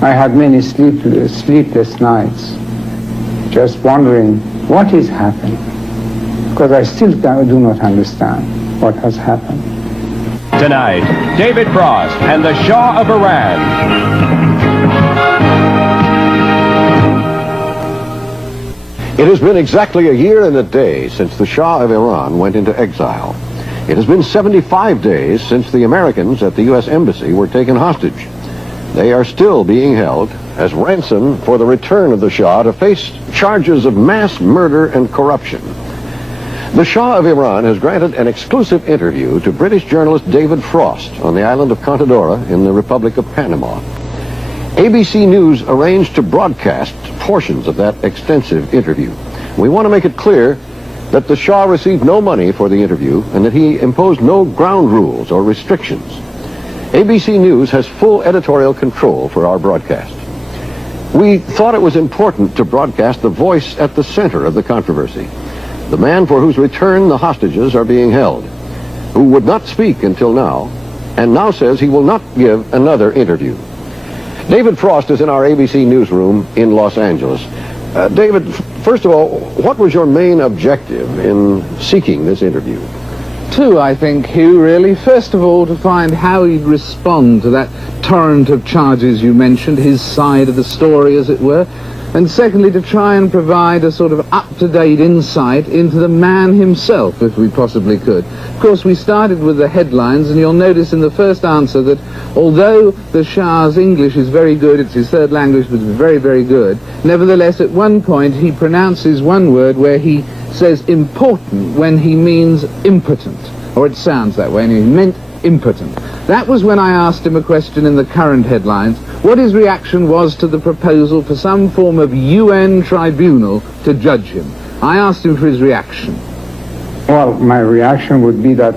I had many sleepless nights, just wondering what is happening, because I still do not understand what has happened. Tonight, David Frost and the Shah of Iran. It has been exactly a year and a day since the Shah of Iran went into exile. It has been 75 days since the Americans at the U.S. Embassy were taken hostage. They are still being held as ransom for the return of the Shah to face charges of mass murder and corruption. The Shah of Iran has granted an exclusive interview to British journalist David Frost on the island of Contadora in the Republic of Panama. ABC News arranged to broadcast portions of that extensive interview. We want to make it clear that the Shah received no money for the interview and that he imposed no ground rules or restrictions. ABC News has full editorial control for our broadcast. We thought it was important to broadcast the voice at the center of the controversy, the man for whose return the hostages are being held, who would not speak until now, and now says he will not give another interview. David Frost is in our ABC newsroom in Los Angeles. David, first of all, what was your main objective in seeking this interview? Two, I think, Hugh, really. First of all, to find how he'd respond to that torrent of charges you mentioned, his side of the story, as it were. And secondly, to try and provide a sort of up-to-date insight into the man himself, if we possibly could. Of course, we started with the headlines, and you'll notice in the first answer that although the Shah's English is very good, it's his third language, but it's very, very good, nevertheless, at one point, he pronounces one word where he says important when he means impotent, or it sounds that way, and he meant impotent. That was when I asked him a question in the current headlines, what his reaction was to the proposal for some form of UN tribunal to judge him. I asked him for his reaction. Well, my reaction would be that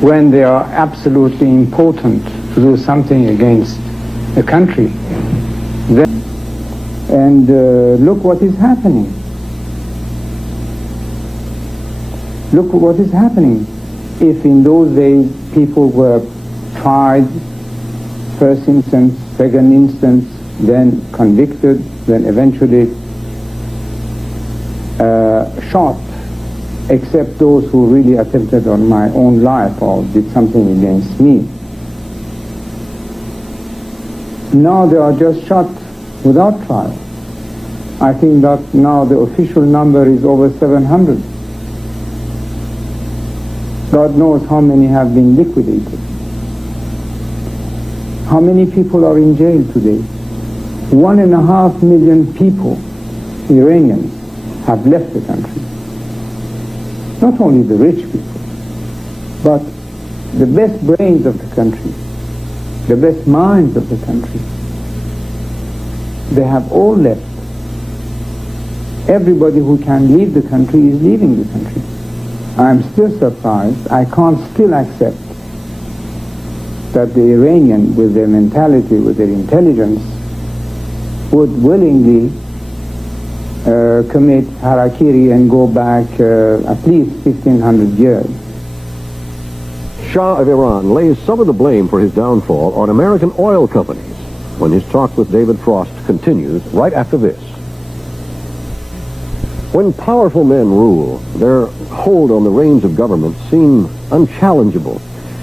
when they are absolutely important to do something against the country, then, and look what is happening. Look what is happening. If in those days people were tried, first instance, second instance, then convicted, then eventually shot, except those who really attempted on my own life or did something against me. Now they are just shot without trial. I think that now the official number is over 700. God knows how many have been liquidated. How many people are in jail today? 1.5 million people, Iranians, have left the country. Not only the rich people, but the best brains of the country, the best minds of the country. They have all left. Everybody who can leave the country is leaving the country. I'm still surprised. I can't still accept that the Iranian, with their mentality, with their intelligence, would willingly commit harakiri and go back at least 1,500 years. Shah of Iran lays some of the blame for his downfall on American oil companies when his talk with David Frost continues right after this. When powerful men rule, their hold on the reins of government seem unchallengeable.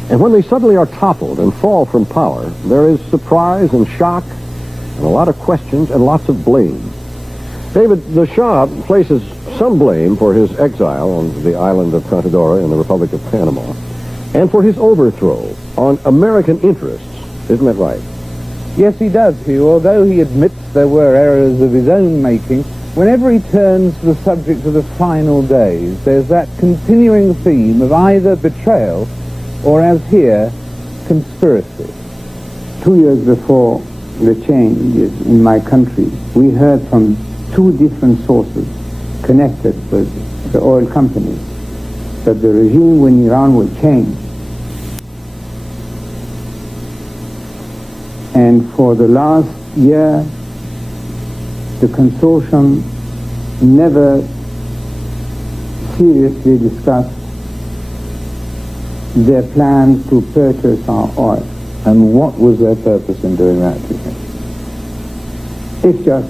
And when they suddenly are toppled and fall from power, there is surprise and shock and a lot of questions and lots of blame. David, the Shah places some blame for his exile on the island of Contadora in the Republic of Panama and for his overthrow on American interests. Isn't that right? Yes, he does, Hugh. Although he admits there were errors of his own making, whenever he turns to the subject of the final days, there's that continuing theme of either betrayal or, as here, conspiracy. 2 years before the changes in my country, we heard from two different sources connected with the oil companies that the regime in Iran would change. And for the last year, the consortium never seriously discussed their plans to purchase our oil. And what was their purpose in doing that, do you think? It's just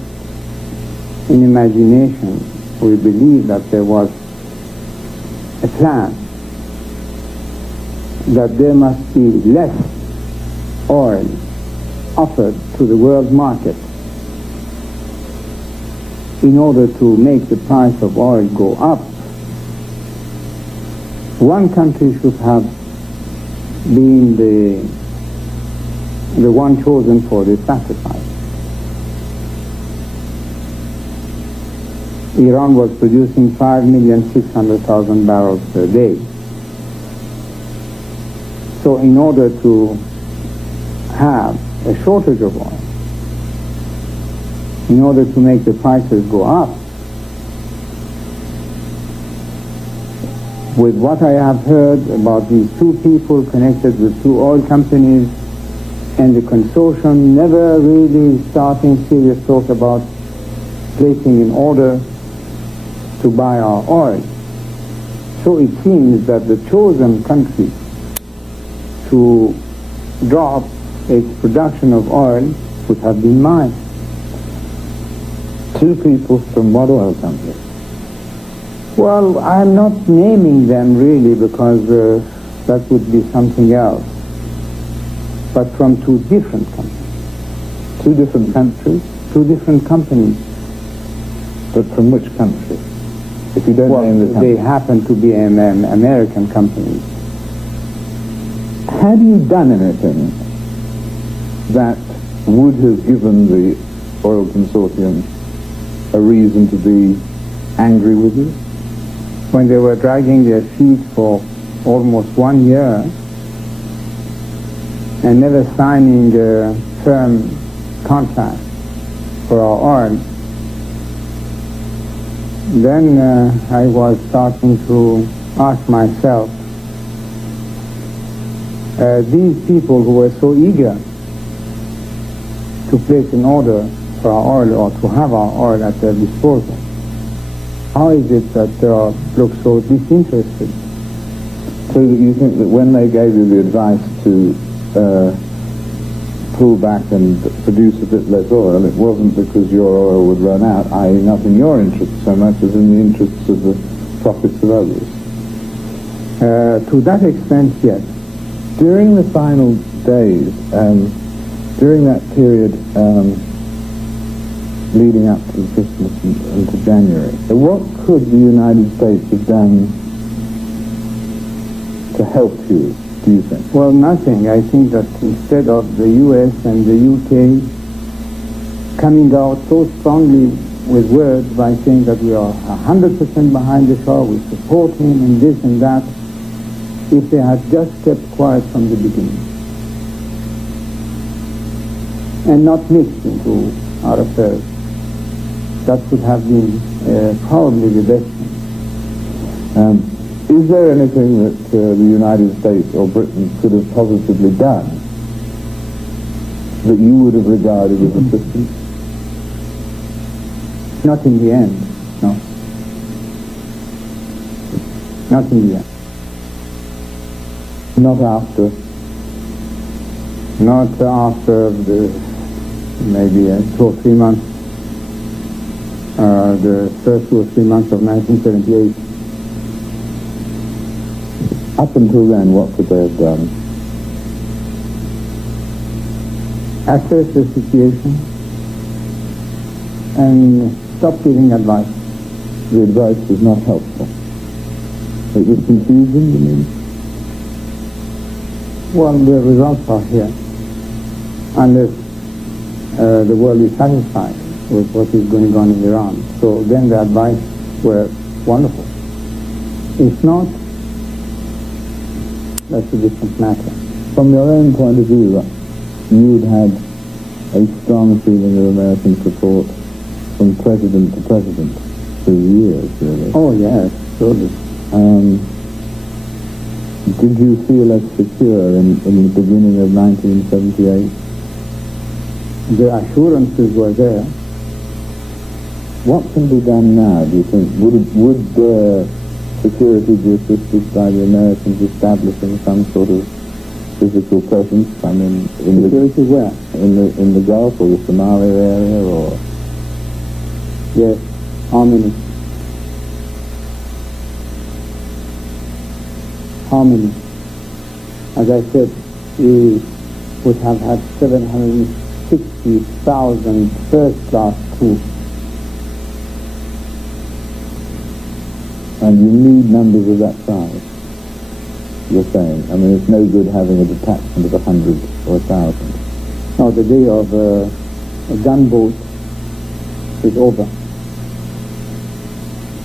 in imagination we believe that there was a plan, that there must be less oil offered to the world market in order to make the price of oil go up. One country should have been the one chosen for the sacrifice. Iran was producing 5,600,000 barrels per day. So in order to have a shortage of oil, in order to make the prices go up, with what I have heard about these two people connected with two oil companies and the consortium never really starting serious talk about placing an order to buy our oil. So it seems that the chosen country to drop its production of oil would have been mine. Two people from what oil company? Well, I'm not naming them really because that would be something else. But from two different companies. Two different countries? Two different companies. But from which country? If you don't name the country. They happen to be American companies. Had you done anything that would have given the oil consortium a reason to be angry with you? When they were dragging their feet for almost 1 year and never signing a firm contract for our oil, then I was starting to ask myself, these people who were so eager to place an order for our oil or to have our oil at their disposal, how is it that they look so disinterested? So that you think that when they gave you the advice to pull back and produce a bit less oil, it wasn't because your oil would run out, i.e. not in your interest so much as in the interests of the profits of others? To that extent, yes. During the final days, during that period leading up to Christmas and to January, what could the United States have done to help you, do you think? Well, nothing. I think that instead of the U.S. and the U.K. coming out so strongly with words by saying that we are 100% behind the Shah, we support him and this and that, if they had just kept quiet from the beginning and not mixed into our affairs, that would have been probably the best thing. Is there anything that the United States or Britain could have positively done that you would have regarded as assistance? Not in the end, no. Not in the end. Not after? Not after maybe 2 or 3 months, the first 2 or 3 months of 1978. Up until then, what could they have done? Assess the situation and stop giving advice. The advice was not helpful. It was confusing, you mean? Well, the results are here. Unless the world is satisfied with what is going on in Iran. So then the advice were wonderful. If not, that's a different matter. From your own point of view, you'd had a strong feeling of American support from president to president through the years, really. Oh, yes, surely. Did you feel as secure in the beginning of 1978? The assurances were there. What can be done now, do you think? Would security be assisted by the Americans establishing some sort of physical presence? I mean, Security where? In the Gulf or the Somalia area, or? Yes. How many? How many? As I said, we would have had 760,000 first-class troops. And you need numbers of that size, you're saying? I mean, it's no good having a detachment of 100 or 1,000. Now, the day of a gunboat is over.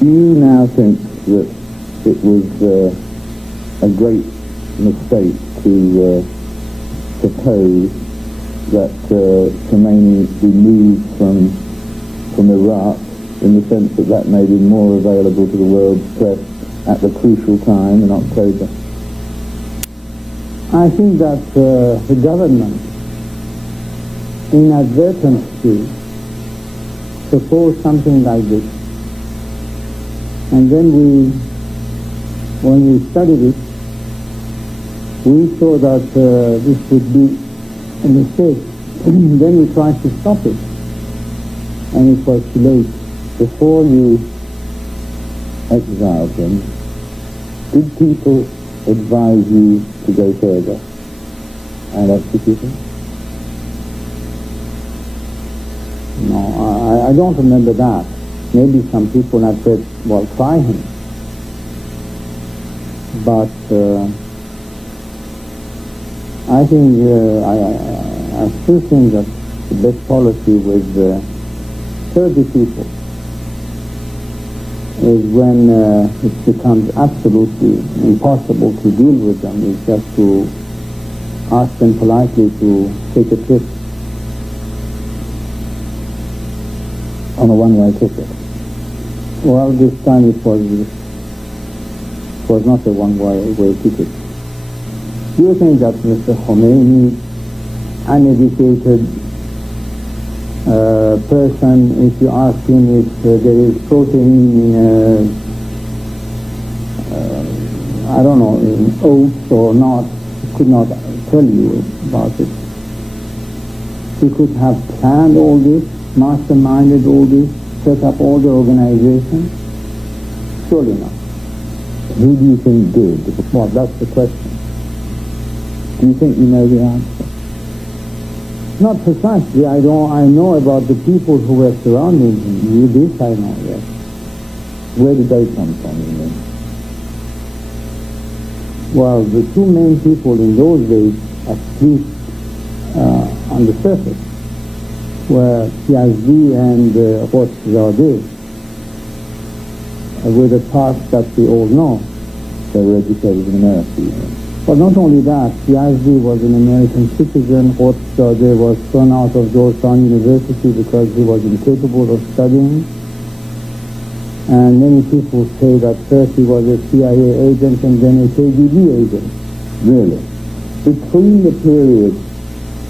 Do you now think that it was a great mistake to propose that Khomeini be moved from Iraq, in the sense that that made him more available to the world's press at the crucial time in October? I think that the government inadvertently proposed something like this. And then when we studied it, we saw that this would be a mistake. Then we tried to stop it, and it was too late. Before you exiled them, did people advise you to go further and execute him? No, I don't remember that. Maybe some people had said, well, try him. But I think, I still think that the best policy with 30 people is when it becomes absolutely impossible to deal with them, is just to ask them politely to take a trip. On a one-way ticket? Well, this time it was not a one-way ticket. Do you think that Mr. Khomeini, uneducated person, if you ask him if there is protein in, I don't know, in oats or not, he could not tell you about it. He could have planned all this, masterminded all this, set up all the organization? Surely not. Who do you think did? Well, that's the question. Do you think you know the answer? Not precisely. I know about the people who were surrounding him. This I know, yes. Where did they come from, you mean? Well, the two main people in those days, at least on the surface, were Yazdi and Rotzadeh, with a past that we all know. They were educated in America, you know? But not only that, Yazdi was an American citizen. Rotzadeh was thrown out of Georgetown University because he was incapable of studying. And many people say that first he was a CIA agent and then a KGB agent. Really? Between the period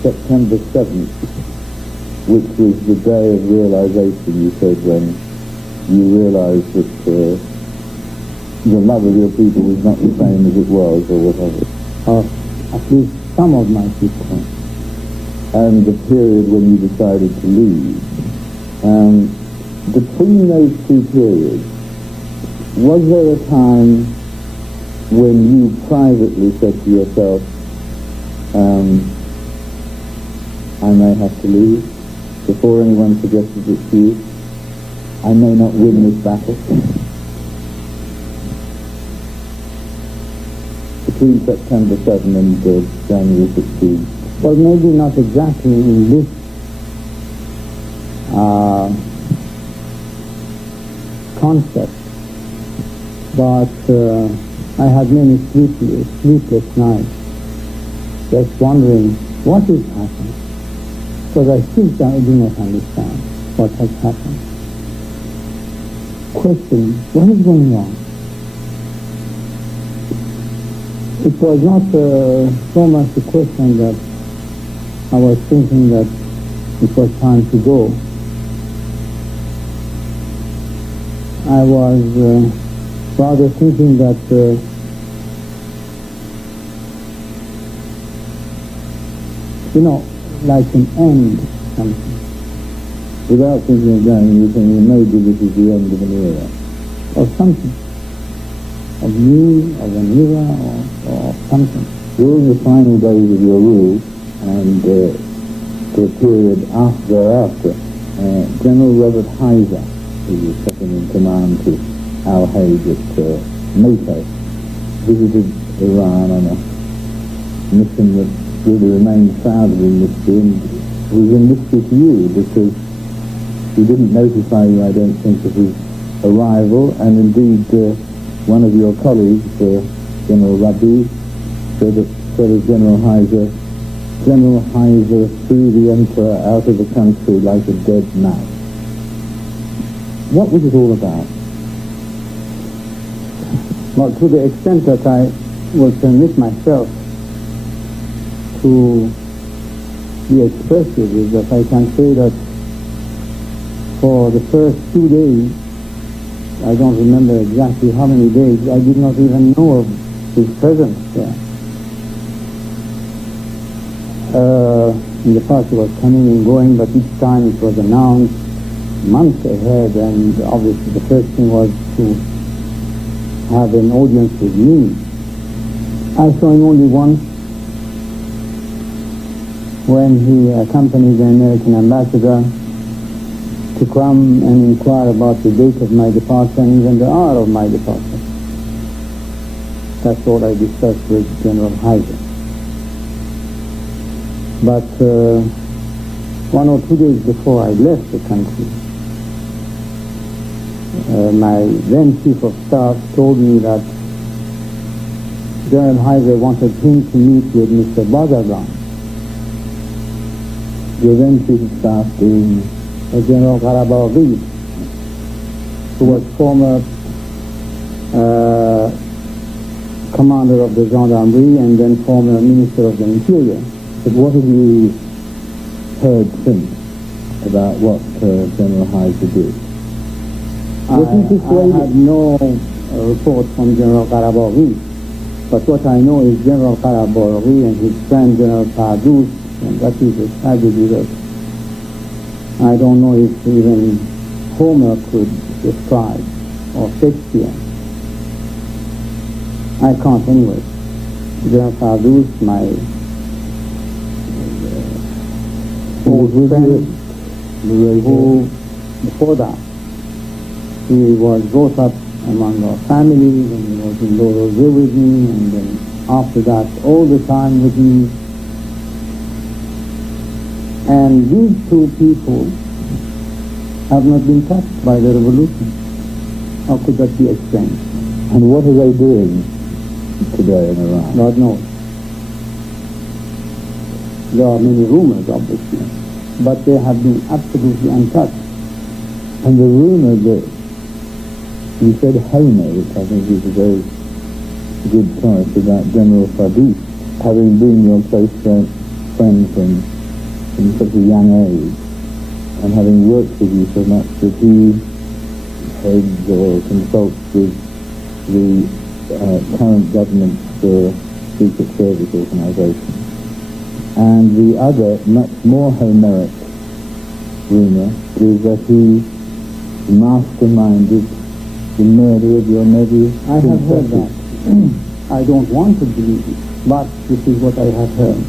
September 7th, which was the day of realization, you said, when you realized that the love of your people was not the same as it was, or whatever. At least some of my people. And the period when you decided to leave. Between those two periods, was there a time when you privately said to yourself, I may have to leave, before anyone suggested it to you? I may not win this battle? Between September 7 and January 16. Well, maybe not exactly in this concept, but I had many sleepless nights, just wondering what is happening, because I still do not understand what has happened. Questioning, what is going on? It was not so much a question that I was thinking that it was time to go. I was rather thinking that you know, like an end something. Without thinking of going, you think maybe this is the end of an era. Or something. Of me, of an era, or something. During the final days of your rule, and for a period thereafter, General Robert Heiser, who was second in command to Al-Haid at Meto, visited Iran on a mission that really remained shrouded in mystery, and was a mystery to you because he didn't notify you, I don't think, of his arrival, and indeed one of your colleagues, General Rabi, said of General Heiser threw the emperor out of the country like a dead mouse. What was it all about? Well, to the extent that I will permit myself to be expressive is that I can say that for the first 2 days, I don't remember exactly how many days, I did not even know of his presence there. In the past he was coming and going, but each time it was announced months ahead, and obviously the first thing was to have an audience with me. I saw him only once, when he accompanied the American ambassador to come and inquire about the date of my departure and even the hour of my departure. That's all I discussed with General Heiser. But 1 or 2 days before I left the country, my then Chief of Staff told me that General Heiser wanted him to meet with Mr. Bazargan. Your then Chief of Staff being General Qarabaghi, who was former commander of the gendarmerie and then former Minister of the Interior. But what have you heard since about what General Heiser did? I had no report from General Qarabaghi, but what I know is General Qarabaghi and his friend General Pardus, and that is a tragedy that I don't know if even Homer could describe, or Shakespeare. I can't anyway. General Pardus, my old friend, who before that, he was brought up among our families, and he was in Lorozo with me, and then after that all the time with me. And these two people have not been touched by the revolution. How could that be explained? And what are they doing today in Iran? God knows. There are many rumors, obviously, but they have been absolutely untouched. And the rumor that you said Homer, which I think is a very good choice, about General Fadis having been your close friend from such a young age, and having worked with you so much, that he heads or consults with the current government's secret service organisation. And the other, much more Homeric rumour is that he masterminded the murder of your nephew. I have heard that. I don't want to believe it, but this is what I have heard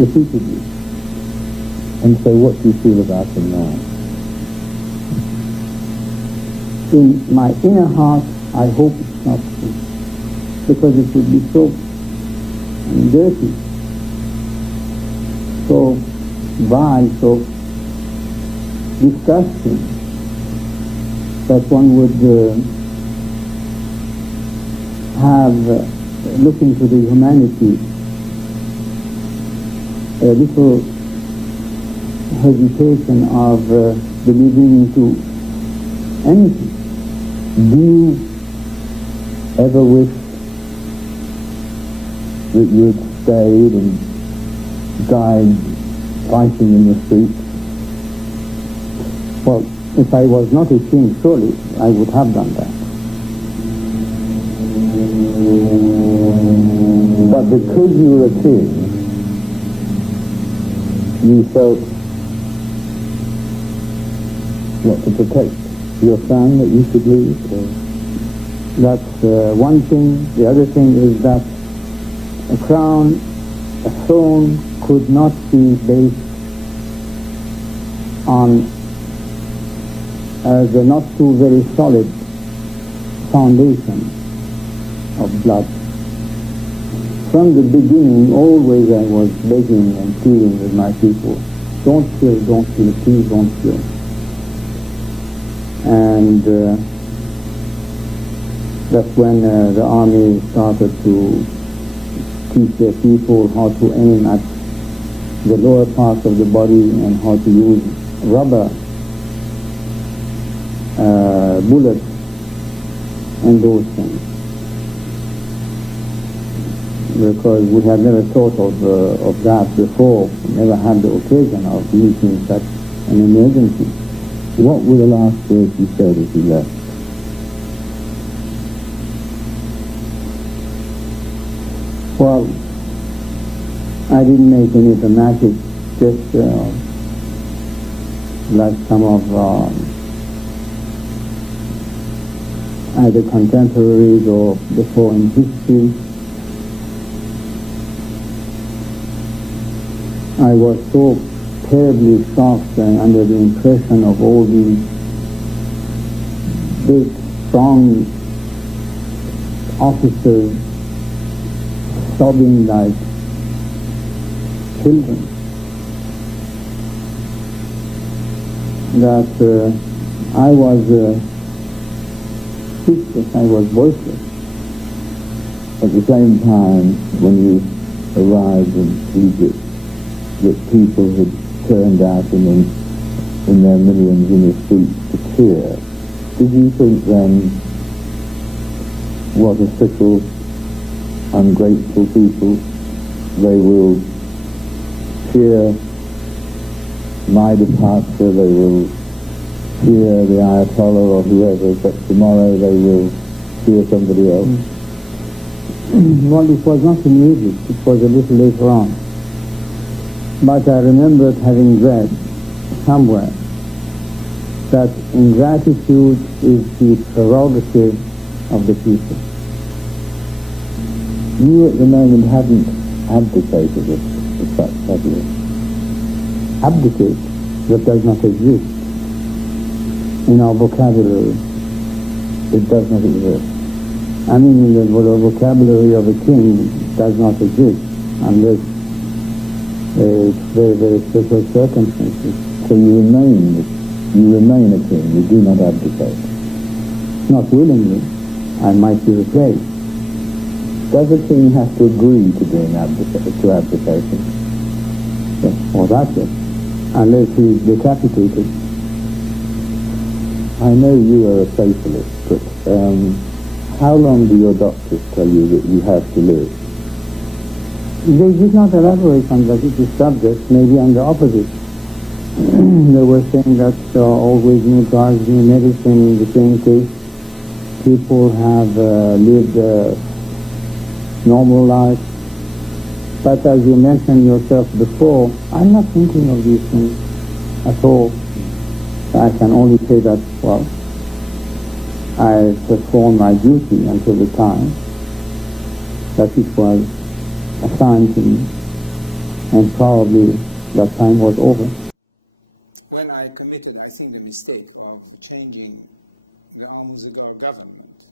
repeatedly. And so what do you feel about him now? In my inner heart, I hope it's not true, because it would be so dirty, so vile, so disgusting, that one would look into the humanity, a little hesitation of believing into anything. Do you ever wish that you had stayed and died fighting in the streets? Well, if I was not a king, surely I would have done that. But because you were a king, you felt what to protect your son that you could lose? Or? That's one thing. The other thing is that a crown, a throne could not be based on as a not too very solid foundation of blood. From the beginning, always I was begging and pleading with my people, don't kill, please don't kill. And that's when the army started to teach their people how to aim at the lower parts of the body and how to use rubber bullets and those things. Because we had never thought of that before, never had the occasion of meeting such an emergency. What were the last words you said as you left? Well, I didn't make any dramatic gesture like some of either contemporaries or before in history. I was so terribly shocked and under the impression of all these big, strong officers sobbing like children, that I was speechless, I was voiceless. At the same time, when you arrived in Egypt, that people had turned out in their millions in the streets to cheer, did you think then, what a fickle, ungrateful people, they will cheer my departure, they will cheer the Ayatollah or whoever, but tomorrow they will cheer somebody else? Well, it was not in Egypt, it was a little later on. But I remembered having read somewhere that ingratitude is the prerogative of the people. You at the moment hadn't abdicated it as such, have you? Abdicate, that does not exist in our vocabulary. It does not exist. I mean, the vocabulary of a king does not exist unless it's very, very special circumstances. So you remain a king, you do not abdicate. Not willingly, I might be replaced. Does a king have to agree to being abdicating? Yes, or that yes, unless he is decapitated. I know you are a fatalist, but how long do your doctors tell you that you have to live? They did not elaborate on that subject, maybe on the opposite. They were saying that always new drugs, new medicine, in the same case, people have lived a normal life. But as you mentioned yourself before, I'm not thinking of these things at all. I can only say that, well, I performed my duty until the time that it was assigned to me, and probably that time was over. When I committed, I think, the mistake of changing the arms of our government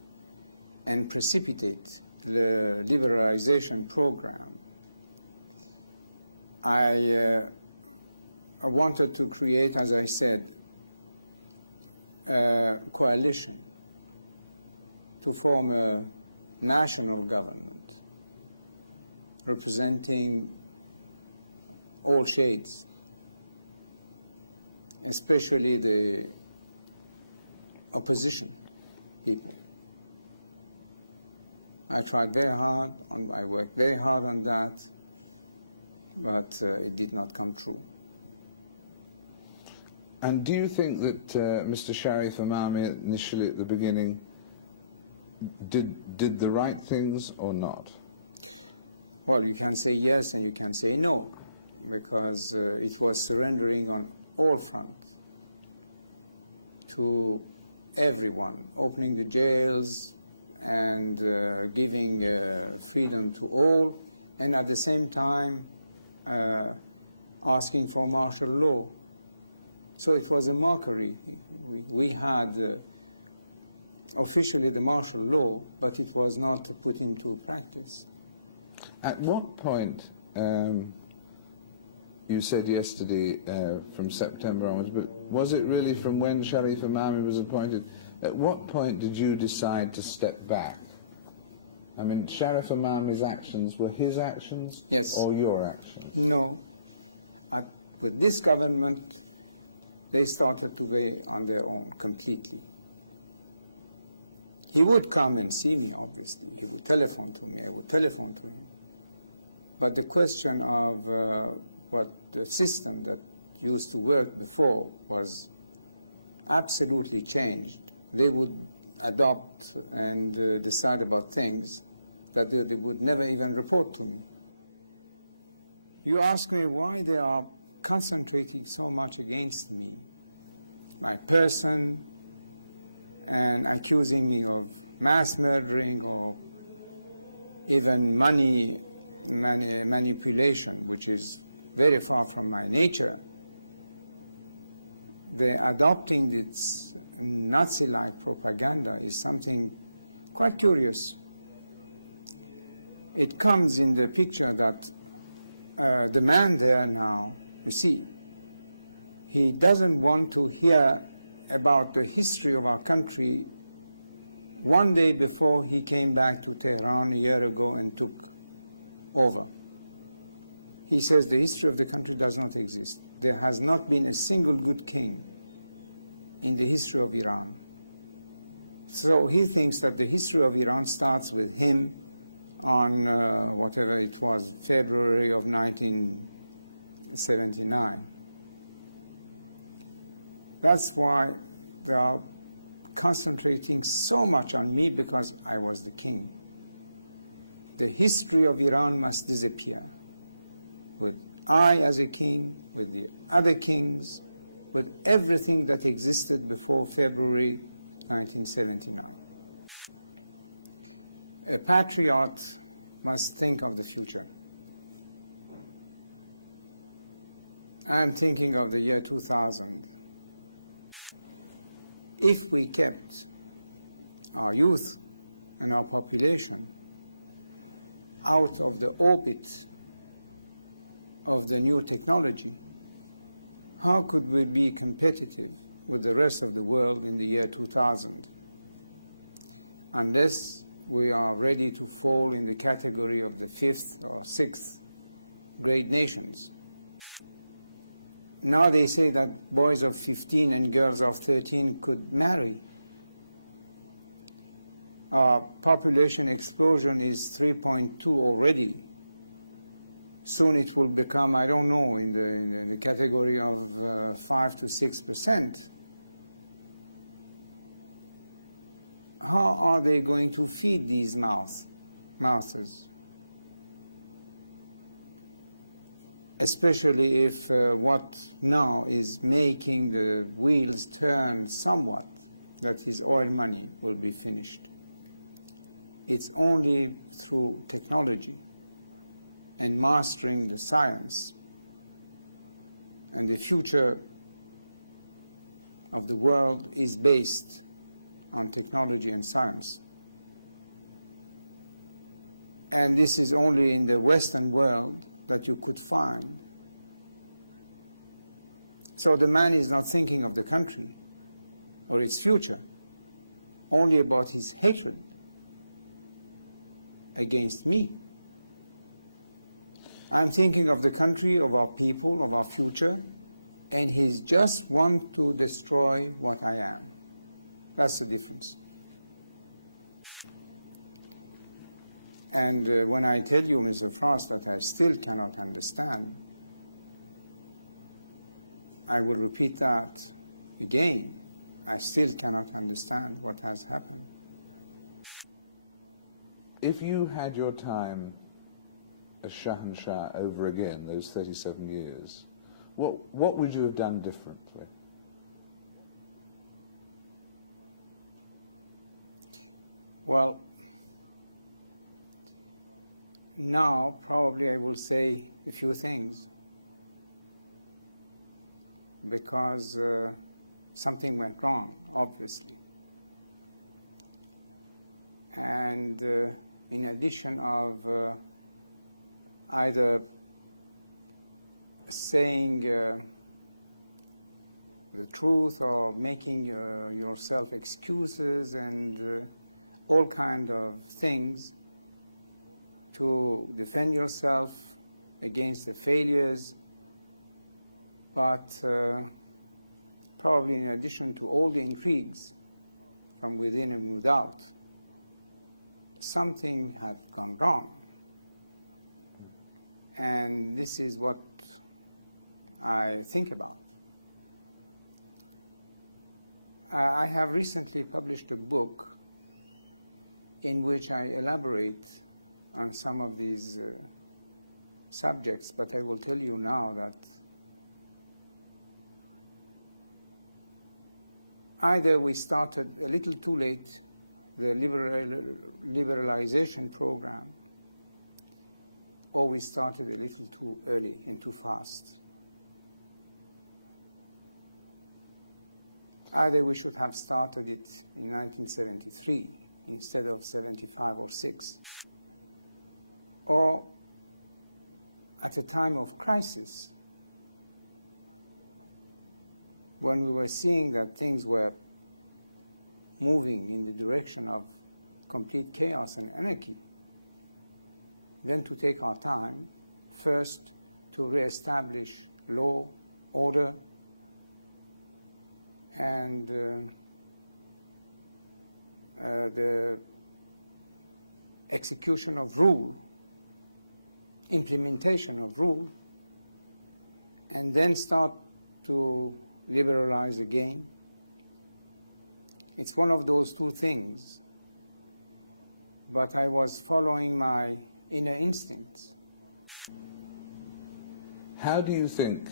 and precipitate the liberalization program, I wanted to create, as I said, a coalition to form a national government representing all shades, especially the opposition people. I tried very hard, I worked very hard on that, but it did not come through. And do you think that Mr. Sharif Amami initially at the beginning did the right things or not? Well, you can say yes and you can say no. because it was surrendering on all fronts to everyone, opening the jails and giving freedom to all, and at the same time asking for martial law. So it was a mockery. We had officially the martial law, but it was not put into practice. At what point, you said yesterday from September onwards, but was it really from when Sharif Imami was appointed? At what point did you decide to step back? I mean, Sharif Imami's actions were his actions, yes, or your actions? You know, this government, they started to weigh on their own completely. He would come and see me, obviously. He would telephone to me. I would telephone to him. But the question of what the system that used to work before was absolutely changed. They would adopt and decide about things that they would never even report to me. You ask me why they are concentrating so much against me, my person, and accusing me of mass murdering or even money manipulation, which is very far from my nature. They're adopting this Nazi-like propaganda is something quite curious. It comes in the picture that the man there now, you see, he doesn't want to hear about the history of our country one day before he came back to Tehran a year ago and took over. He says the history of the country does not exist. There has not been a single good king in the history of Iran. So he thinks that the history of Iran starts with him on whatever it was, February of 1979. That's why they are concentrating so much on me, because I was the king. The history of Iran must disappear. With I as a king, with the other kings, with everything that existed before February 1979. A patriot must think of the future. I'm thinking of the year 2000. If we kept our youth and our population out of the orbits of the new technology, how could we be competitive with the rest of the world in the year 2000? Unless we are ready to fall in the category of the 5th or 6th grade nations. Now they say that boys of 15 and girls of 13 could marry. Our population explosion is 3.2 already. Soon it will become, I don't know, in the category of 5 to 6%. How are they going to feed these masses? Especially if what now is making the wheels turn somewhat, that is oil money, will be finished. It's only through technology and mastering the science, and the future of the world is based on technology and science. And this is only in the Western world that you could find. So the man is not thinking of the country or its future, only about his hatred against me. I'm thinking of the country, of our people, of our future, and he's just want to destroy what I am. That's the difference. And when I tell you, Mr. Frost, that I still cannot understand, I will repeat that again. I still cannot understand what has happened. If you had your time as Shahanshah over again, those 37 years, what would you have done differently? Well, now probably I will say a few things, because something went wrong, obviously. And in addition of either saying the truth or making yourself excuses and all kind of things to defend yourself against the failures, but probably in addition to all the intrigues from within and without, something has gone wrong. And this is what I think about. I have recently published a book in which I elaborate on some of these subjects, but I will tell you now that either we started a little too late the liberalization program, or we started a little too early and too fast. Either we should have started it in 1973 instead of 75 or 6, or at a time of crisis, when we were seeing that things were moving in the direction of complete chaos and anarchy, then to take our time, first to re-establish law, order, and the execution of rule, implementation of rule, and then start to liberalize again. It's one of those two things, but I was following my inner instincts. How do you think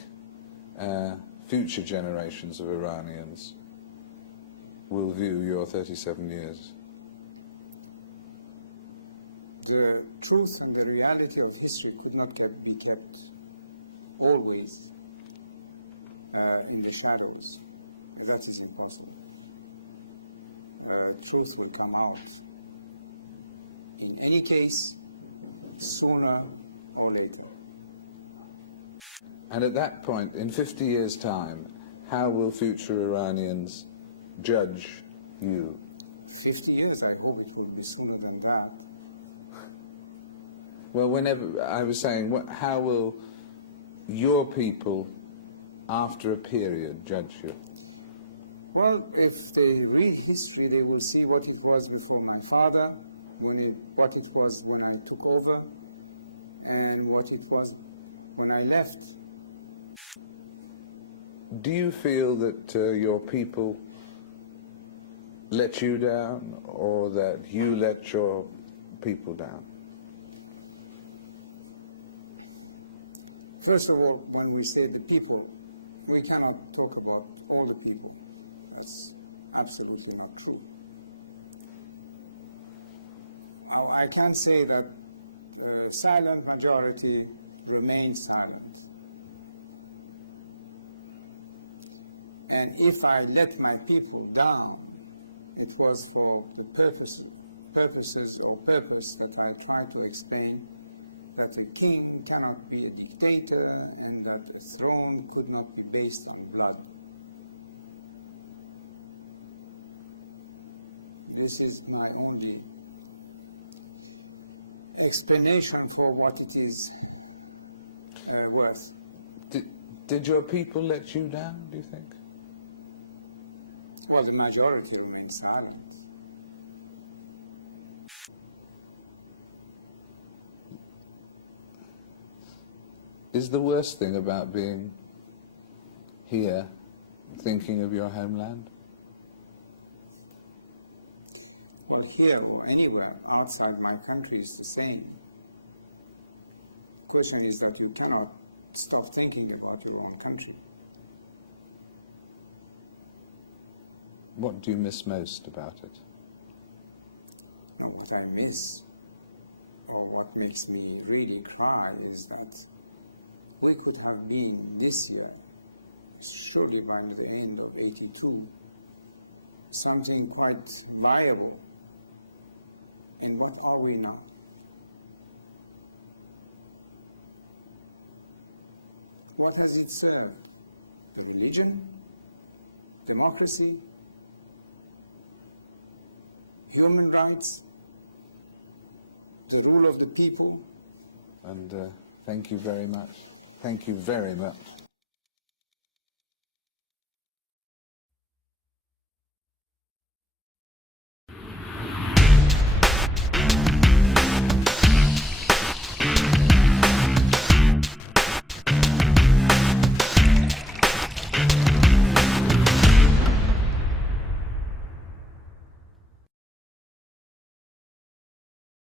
future generations of Iranians will view your 37 years? The truth and the reality of history could not be kept always in the shadows. That is impossible. Truth will come out in any case, sooner or later. And at that point, in 50 years' time, how will future Iranians judge you? 50 years, I hope it will be sooner than that. Well, whenever, I was saying, how will your people, after a period, judge you? Well, if they read history, they will see what it was before my father, what it was when I took over, and what it was when I left. Do you feel that your people let you down, or that you let your people down? First of all, when we say the people, we cannot talk about all the people. That's absolutely not true. I can say that the silent majority remains silent. And if I let my people down, it was for the purpose that I tried to explain, that a king cannot be a dictator and that a throne could not be based on blood. This is my only explanation for what it is worth. Did your people let you down, do you think? Well, the majority remains silent. Is the worst thing about being here, thinking of your homeland? Well, here or anywhere outside my country is the same. question is that you cannot stop thinking about your own country. What do you miss most about it? What I miss, or what makes me really cry, is that we could have been this year, surely by the end of '82, something quite viable. And what are we now? What has it served? The religion? Democracy? Human rights? The rule of the people? And thank you very much. Thank you very much.